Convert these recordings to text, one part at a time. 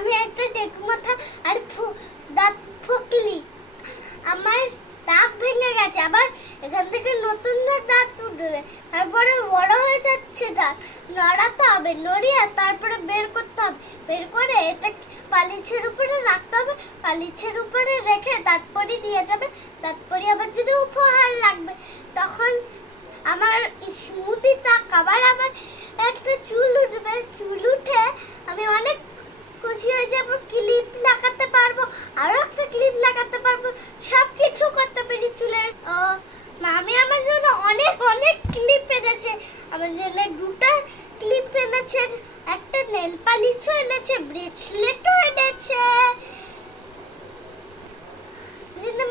আমি একটা টেকু মাথা আর দাঁত ফকলি, আমার দাঁত ভেঙে গেছে, আবার এখান থেকে নতুন দাঁত উঠবে, তারপরে বড় হয়ে যাচ্ছে দাঁত, নড়াতে হবে, নড়িয়ে তারপরে বের করতে হবে, বের করে এটা পালিশের উপরে রাখতে হবে, পালিশের উপরে রেখে দাঁত পরি দিয়ে যাবে, দাঁত পরি আবার যদি উপহার রাখবে, তখন আমার স্মুদি তাক আবার আমার একটা চুল উঠবে, চুল উঠে আমি অনেক খুশি হয়ে যাবো, ক্লিপ লাগাতে পারবো, আরো একটা ক্লিপ লাগাতে পারবো, সব কিছু করতে পারি চুলের। মামি আমার জন্য অনেক অনেক ক্লিপ এনেছে, আমার জন্য দুটো ক্লিপ এনেছে, একটা নেল পালিশও এনেছে, ব্রেসলেটও এনেছে,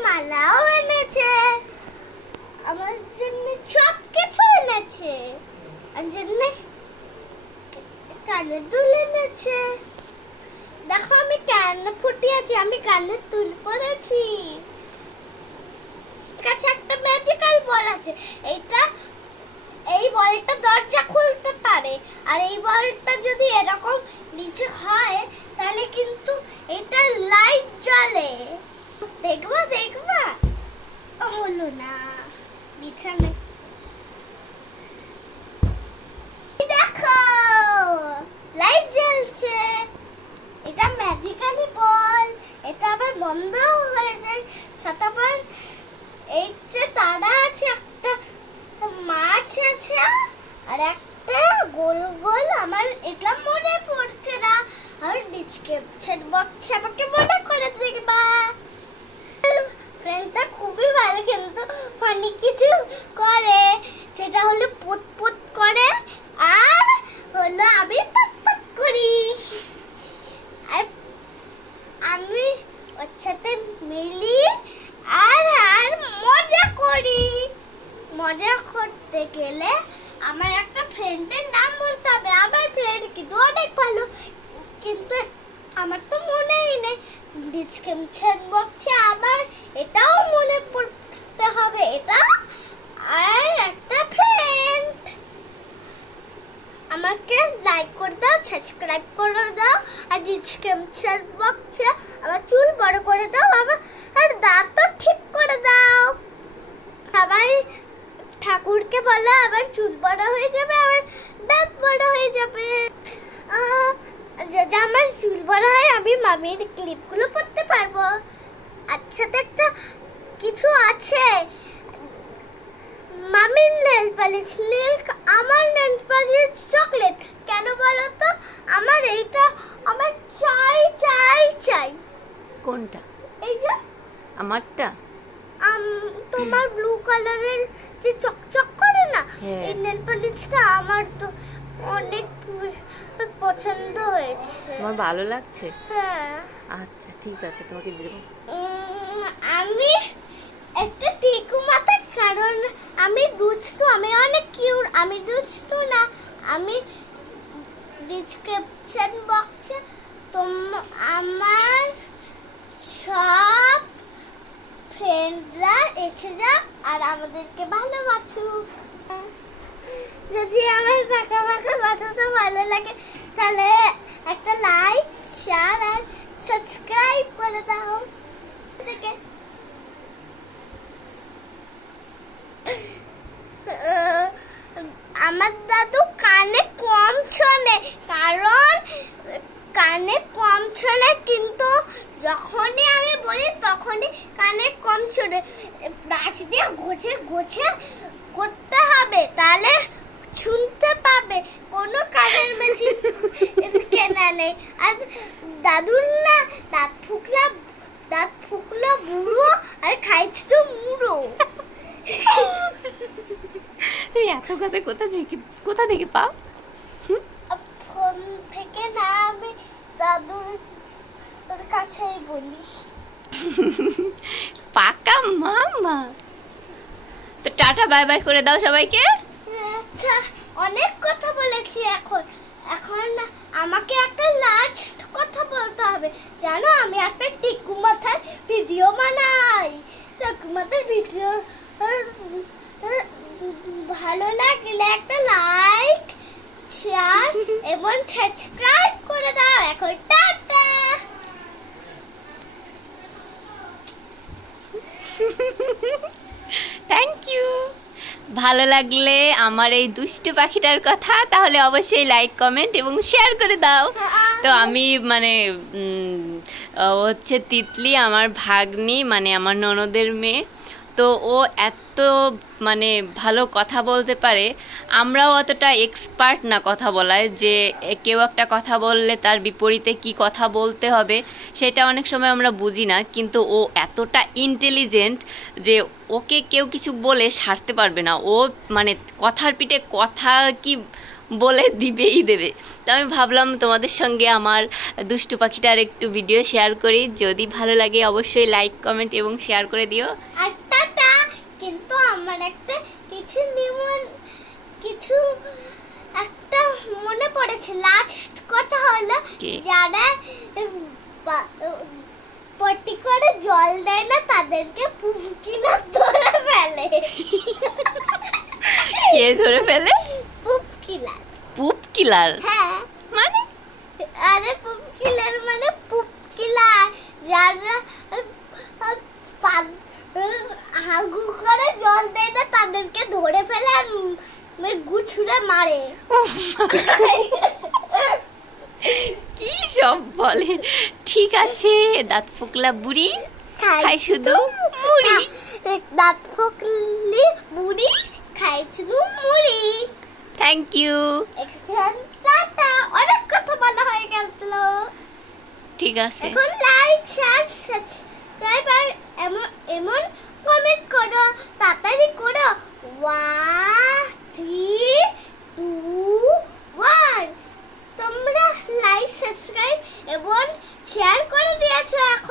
মালাও এনেছে, আমার জন্য সব কিছু এনেছে, আমার জন্য কানের দুল এনেছে। দেখো আমি কান ফুটিয়েছি, আমি কানের দুল পরেছি, কাছে একটা ম্যাজিক্যাল বল আছে, এই বলটা দরজা খুলতে পারে, আর এই বলটা যদি এরকম নিচে হয় তাহলে কিন্তু এটা লাইট জ্বলে। দেখবা দেখবা, হলো না, বিছানা দেখো লাইট জ্বলছে, এটা ম্যাজিক্যালি বল, এটা আবার বন্ধ হয়ে যায়, সাথে আবার এই যে তারা আছে, একটা মাছ আছে, আর একটা গোল গোল, আমার এটা মনে পড়ছে না, আর ডিসক্রিপশন বক্সে আমাকে মনে করে দেখবা। ফ্রেন্ডটা খুবই ভালো, কিন্তু ফানি কিছু করে, সেটা হলো পুত পুত করে, আর হলো আমি পাত পাত করি, আর আমি ওর সাথে মিলি আর মজা করি। মজা করতে গেলে আমার একটা ফ্রেন্ডের নাম বলতে হবে, আমার ফ্রেন্ড কিন্তু অনেক ভালো, কিন্তু আমার তো মনেই নেই, ডিসক্রিপশন বক্সে আমার এটাও মনে পড়তে হবে, এটা আর একটা ফ্রেন্ড। আমাকে লাইক করে দাও, সাবস্ক্রাইব করে দাও, আর ডিসক্রিপশন বক্সে আমার চুল বড় করে দাও, আর দাঁতও ঠিক করে দাও। সবাই ঠাকুরকে বলো আবার চুল বড় হয়ে যাবে, আবার দাঁত বড় হয়ে যাবে। যদি আমার চুল বড় হয় আমি মামির ক্লিপগুলো পরতে পারবো। আচ্ছা, একটা কিছু আছে, মামির নেল পালিশ, আমার নেল পালিশ চকলেট, কেন বলো তো? আমার এইটা আমার চাই চাই চাই। কোনটা? এই যে আমারটা। তোমার ব্লু কালারের যে চকচক করে না, এই নেল পালিশটা আমার তো অনেক পছন্দ হয়েছে। তোমার ভালো লাগছে? হ্যাঁ। আচ্ছা ঠিক আছে, তোমাকে দেব। আমি একটা টিকু মাথা, কারণ আমি দুষ্টু, আমি অনেক কিউট, আমি দুষ্টু না, আমি ডিসক্রিপশন বক্সে আমার সব ফ্রেন্ডরা এসে যাক আর আমাদেরকে ভালোবাসুক। যদি আমার ফাঁকা ফাঁকা কথাটা ভালো লাগে তাহলে একটা লাইক, শেয়ার আর সাবস্ক্রাইব করে দাও। আমার দাদু কানে কম শোনে, কারণ কানে কম শোনে, কিন্তু যখনই আমি বলি তখনই কানে কম শোনে। ব্রাশ দিয়ে ঘষে ঘষে করতে হবে, তাহলে শুনতে পাবে। কোনো কানের মেশিন কেনা নেই। আর দাদুর না দাঁত ফুকলো বুড়ো, আর খাইছে তো মুড়ো। তুমি এত কথা কোথা থেকে পাও? ফোন থেকে না, আমি দাদুর কাছেই বলি। পাকা মামা। তো টাটা বাই বাই করে দাও সবাইকে। আচ্ছা, অনেক কথা বলেছি, এখন আমাকে একটা লাস্ট কথা বলতে হবে। জানো, আমি একটা টিকু মাথার ভিডিও বানাই। টিকু মাথার ভিডিও ভালো লাগলে একটা লাইক, শেয়ার এবং সাবস্ক্রাইব করে দাও। এখন টাটা। ভালো লাগলে আমার এই দুষ্টু পাখিটার কথা তাহলে অবশ্যই লাইক কমেন্ট এবং শেয়ার করে দাও। তো আমি মানে হচ্ছে তিতলি আমার ভাগ্নি, মানে আমার ননদের মেয়ে। তো ও এত মানে ভালো কথা বলতে পারে, আমরাও অতটা এক্সপার্ট না কথা বলায়, যে কেউ একটা কথা বললে তার বিপরীতে কি কথা বলতে হবে সেটা অনেক সময় আমরা বুঝি না, কিন্তু ও এতটা ইন্টেলিজেন্ট যে ওকে কেউ কিছু বলে সারতে পারবে না। ও মানে কথার পিঠে কথা কি বলে দিবেই দেবে। তো আমি ভাবলাম তোমাদের সঙ্গে আমার দুষ্টু পাখিটার একটু ভিডিও শেয়ার করি। যদি ভালো লাগে অবশ্যই লাইক কমেন্ট এবং শেয়ার করে দিও। আর টাটা। কিন্তু আমার একটা কিছু একটা মনে পড়েছে। লাস্ট কথা হলো, যারা পটি করে জল দেয় না তাদেরকে পুপকিলা ধরে ফেলে। কে ধরে ফেলে? পুপকিলা। পুপকিলার? হ্যাঁ। মানে? আরে পুপকিলার মানে পুপকিলার যারা হাগু করে জল দেয় না তাদেরকে ধরে ফেলে আর গুছুরে মারে। কি সব বলে? ঠিক আছে, দাঁত ফোকলা বুড়ি খাই শুধু মুড়ি। দাঁত ফোকলি বুড়ি খাই শুধু মুড়ি। Thank you. অনেক কথা বলা হয়ে গেল। ঠিক আছে, এখন লাইক শেয়ার সাবস্ক্রাইব আর এমন কমেন্ট করো, তাড়াতাড়ি করো। 1 3 2 1। তোমরা লাইক সাবস্ক্রাইব এবং শেয়ার করে দিয়েছো। এখন